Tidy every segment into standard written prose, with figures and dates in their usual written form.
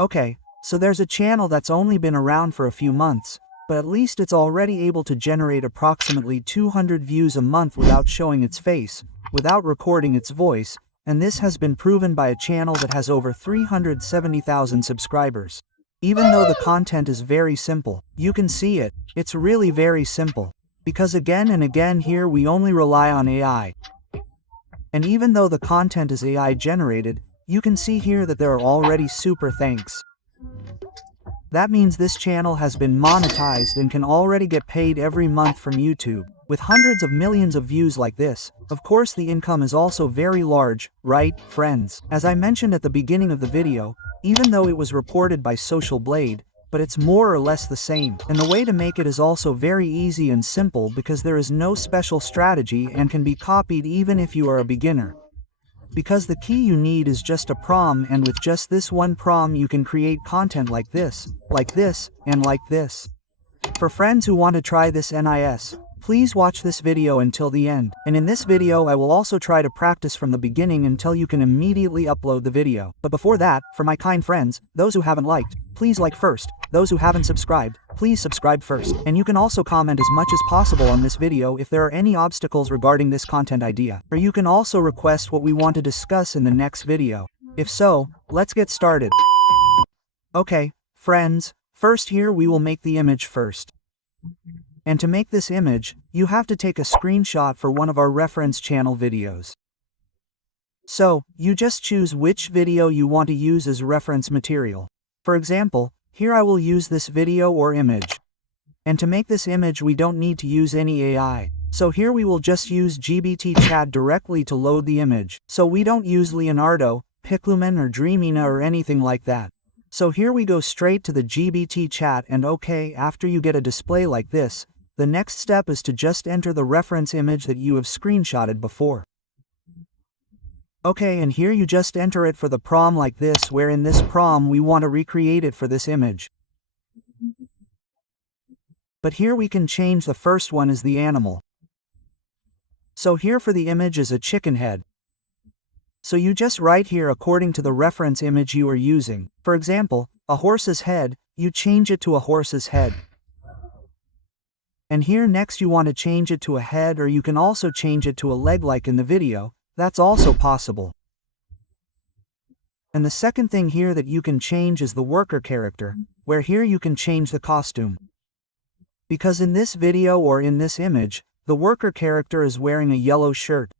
Okay, so there's a channel that's only been around for a few months, but at least it's already able to generate approximately 200 views a month without showing its face, without recording its voice, and this has been proven by a channel that has over 370,000 subscribers. Even though the content is very simple, you can see it, it's really very simple. Because again and again here we only rely on AI. And even though the content is AI generated, you can see here that there are already super thanks. That means this channel has been monetized and can already get paid every month from YouTube. With hundreds of millions of views like this, of course the income is also very large, right, friends? As I mentioned at the beginning of the video, even though it was reported by Social Blade, but it's more or less the same. And the way to make it is also very easy and simple because there is no special strategy and can be copied even if you are a beginner. Because the key you need is just a prom, and with just this one prom you can create content like this, and like this. For friends who want to try this NIS, please watch this video until the end. And in this video I will also try to practice from the beginning until you can immediately upload the video. But before that, for my kind friends, those who haven't liked, please like first. Those who haven't subscribed, please subscribe first. And you can also comment as much as possible on this video if there are any obstacles regarding this content idea. Or you can also request what we want to discuss in the next video. If so, let's get started. Okay, friends, first here we will make the image first. And to make this image, you have to take a screenshot for one of our reference channel videos. So, you just choose which video you want to use as reference material. For example, here I will use this video or image. And to make this image we don't need to use any AI. So here we will just use GPT chat directly to load the image. So we don't use Leonardo, Piclumen or Dreamina or anything like that. So here we go straight to the GPT chat, and okay, after you get a display like this, the next step is to just enter the reference image that you have screenshotted before. Okay, and here you just enter it for the prom like this, where in this prom we want to recreate it for this image. But here we can change the first one as the animal. So here for the image is a chicken head. So you just write here according to the reference image you are using. For example, a horse's head, you change it to a horse's head. And here next you want to change it to a head, or you can also change it to a leg like in the video, that's also possible. And the second thing here that you can change is the worker character, where here you can change the costume. Because in this video or in this image, the worker character is wearing a yellow shirt.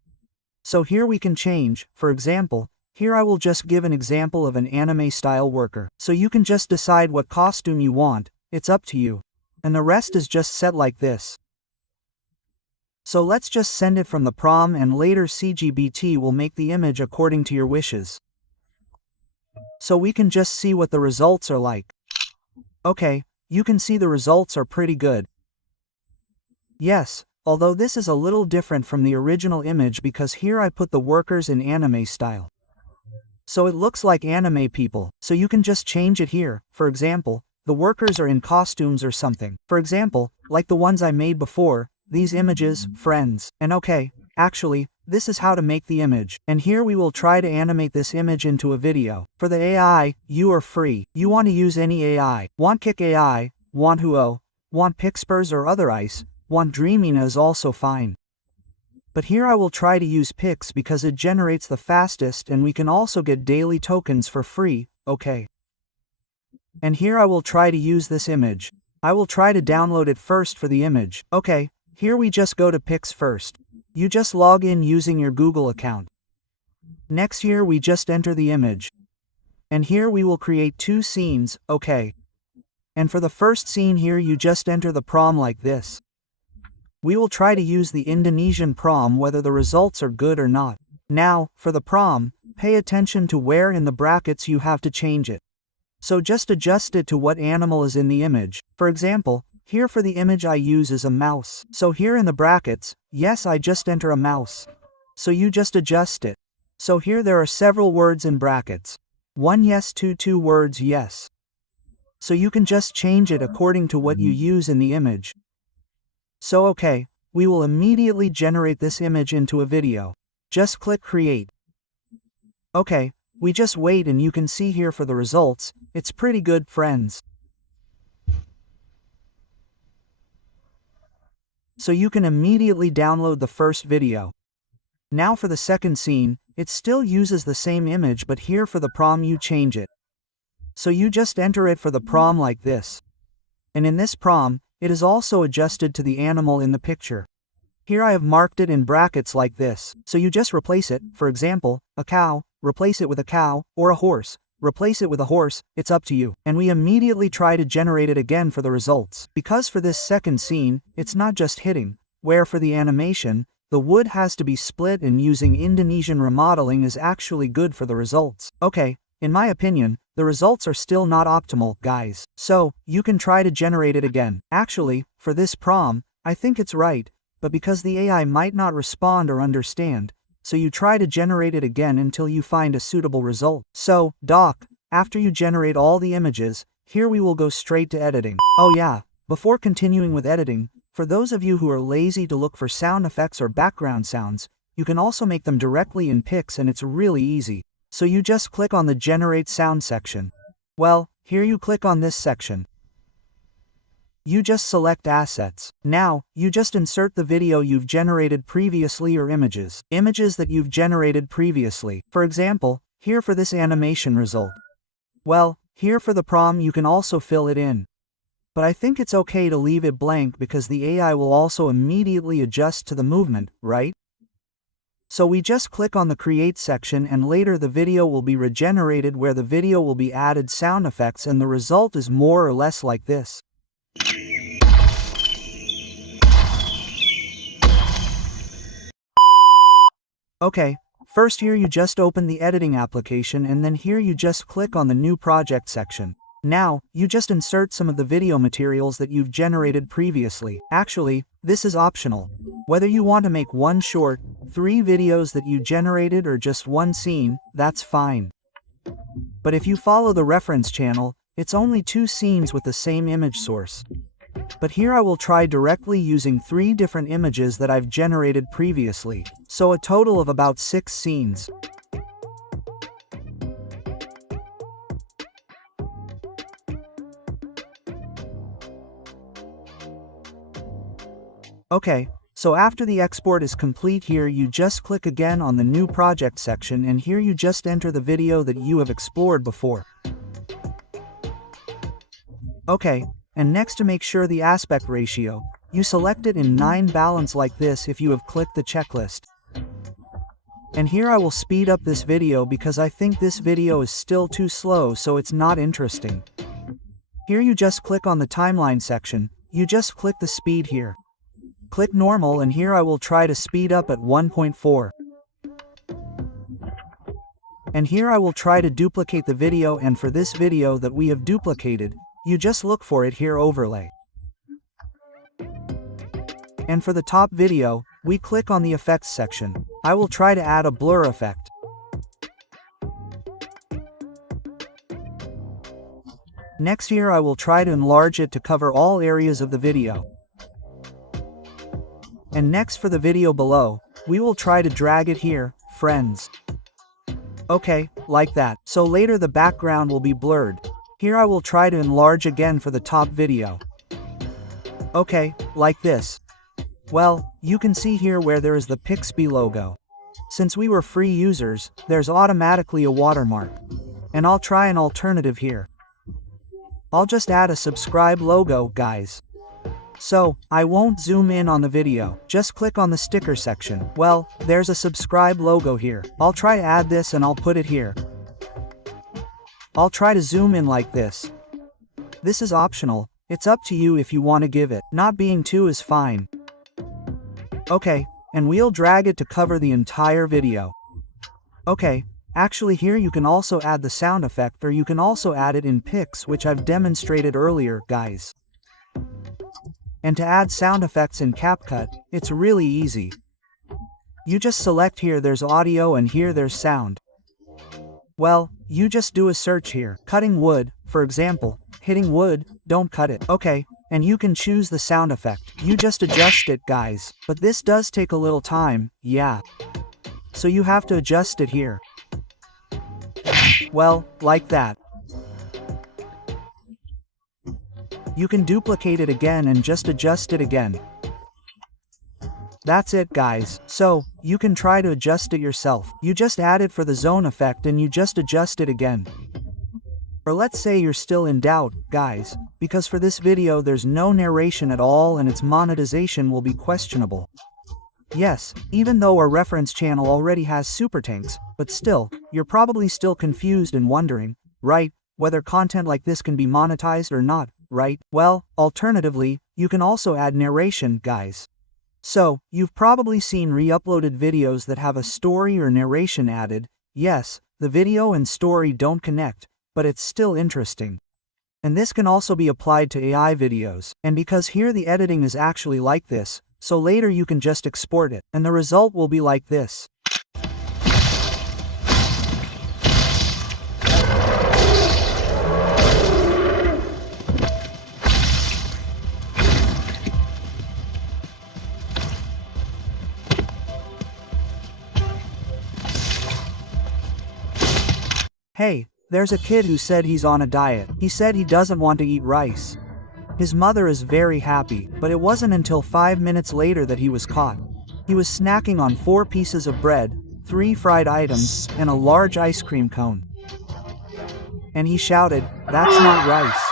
So here we can change, for example, here I will just give an example of an anime style worker. So you can just decide what costume you want, it's up to you. And the rest is just set like this. So let's just send it from the prom, and later CGBT will make the image according to your wishes. So we can just see what the results are like. Okay, you can see the results are pretty good. Yes, although this is a little different from the original image because here I put the workers in anime style. So it looks like anime people, so you can just change it here. For example, the workers are in costumes or something. For example, like the ones I made before, these images, friends. And okay, actually, this is how to make the image. And here we will try to animate this image into a video. For the AI, you are free. You want to use any AI. Want Kick AI, want Huo, want Pixpers or other ice, want Dreamina is also fine. But here I will try to use Pix because it generates the fastest and we can also get daily tokens for free, okay. And here I will try to use this image. I will try to download it first for the image. Okay, here we just go to Pix first. You just log in using your Google account. Next here we just enter the image. And here we will create two scenes, okay. And for the first scene here you just enter the prom like this. We will try to use the Indonesian prom whether the results are good or not. Now, for the prom, pay attention to where in the brackets you have to change it. So just adjust it to what animal is in the image. For example, here for the image I use is a mouse. So here in the brackets, yes, I just enter a mouse. So you just adjust it. So here there are several words in brackets. 1 yes, 2 words yes. So you can just change it according to what you use in the image. So okay, we will immediately generate this image into a video. Just click create. Okay, We just wait and you can see here for the results. It's pretty good, friends. So you can immediately download the first video. Now for the second scene, it still uses the same image, but here for the prom you change it. So you just enter it for the prom like this. And in this prom, it is also adjusted to the animal in the picture. Here I have marked it in brackets like this. So you just replace it, for example, a cow, replace it with a cow, or a horse, replace it with a horse, it's up to you. And we immediately try to generate it again for the results. Because for this second scene, it's not just hitting, where for the animation, the wood has to be split, and using Indonesian remodeling is actually good for the results. Okay, in my opinion, the results are still not optimal, guys. So, you can try to generate it again. Actually, for this prom, I think it's right, but because the AI might not respond or understand, so you try to generate it again until you find a suitable result. So, Doc, after you generate all the images, here we will go straight to editing. Oh yeah, before continuing with editing, for those of you who are lazy to look for sound effects or background sounds, you can also make them directly in Pix, and it's really easy. So you just click on the Generate Sound section. Well, here you click on this section. You just select Assets. Now, you just insert the video you've generated previously or images that you've generated previously. For example, here for this animation result. Well, here for the prom you can also fill it in. But I think it's okay to leave it blank because the AI will also immediately adjust to the movement, right? So we just click on the Create section, and later the video will be regenerated where the video will be added sound effects, and the result is more or less like this. Okay, first here you just open the editing application, and then here you just click on the New Project section. Now, you just insert some of the video materials that you've generated previously. Actually, this is optional. Whether you want to make one short, 3 videos that you generated, or just one scene, that's fine. But if you follow the reference channel, it's only 2 scenes with the same image source. But here I will try directly using 3 different images that I've generated previously, so a total of about 6 scenes. Okay, so after the export is complete, here you just click again on the New Project section, and here you just enter the video that you have explored before. Okay, and next, to make sure the aspect ratio, you select it in 9 balance like this if you have clicked the checklist. And here I will speed up this video because I think this video is still too slow, so it's not interesting. Here you just click on the timeline section, you just click the speed here. Click normal, and here I will try to speed up at 1.4. And here I will try to duplicate the video, and for this video that we have duplicated, you just look for it here, overlay. And for the top video, we click on the effects section. I will try to add a blur effect. Next, here I will try to enlarge it to cover all areas of the video. And next, for the video below, we will try to drag it here, friends. Okay, like that. So later the background will be blurred. Here I will try to enlarge again for the top video. Okay, like this. Well, you can see here where there is the Pixby logo. Since we were free users, there's automatically a watermark. And I'll try an alternative here. I'll just add a subscribe logo, guys. So, I won't zoom in on the video, just click on the sticker section. Well, there's a subscribe logo here. I'll try to add this and I'll put it here. I'll try to zoom in like this. This is optional, it's up to you if you want to give it. Not being too is fine. Okay, and we'll drag it to cover the entire video. Okay, actually here you can also add the sound effect, or you can also add it in Pix, which I've demonstrated earlier, guys. And to add sound effects in CapCut, it's really easy. You just select here there's audio and here there's sound. Well, you just do a search here. Cutting wood, for example, hitting wood, don't cut it. Okay, and you can choose the sound effect. You just adjust it, guys. But this does take a little time, yeah. So you have to adjust it here. Well, like that. You can duplicate it again and just adjust it again. That's it, guys. So, you can try to adjust it yourself. You just add it for the zone effect and you just adjust it again. Or let's say you're still in doubt, guys, because for this video there's no narration at all and its monetization will be questionable. Yes, even though our reference channel already has super tanks, but still, you're probably still confused and wondering, right, whether content like this can be monetized or not, right? Well, alternatively, you can also add narration, guys. So, you've probably seen re-uploaded videos that have a story or narration added. Yes, the video and story don't connect, but it's still interesting. And this can also be applied to AI videos, and because here the editing is actually like this, so later you can just export it, and the result will be like this. Hey, there's a kid who said he's on a diet. He said he doesn't want to eat rice. His mother is very happy, but it wasn't until 5 minutes later that he was caught. He was snacking on 4 pieces of bread, 3 fried items, and a large ice cream cone. And he shouted, "That's not rice."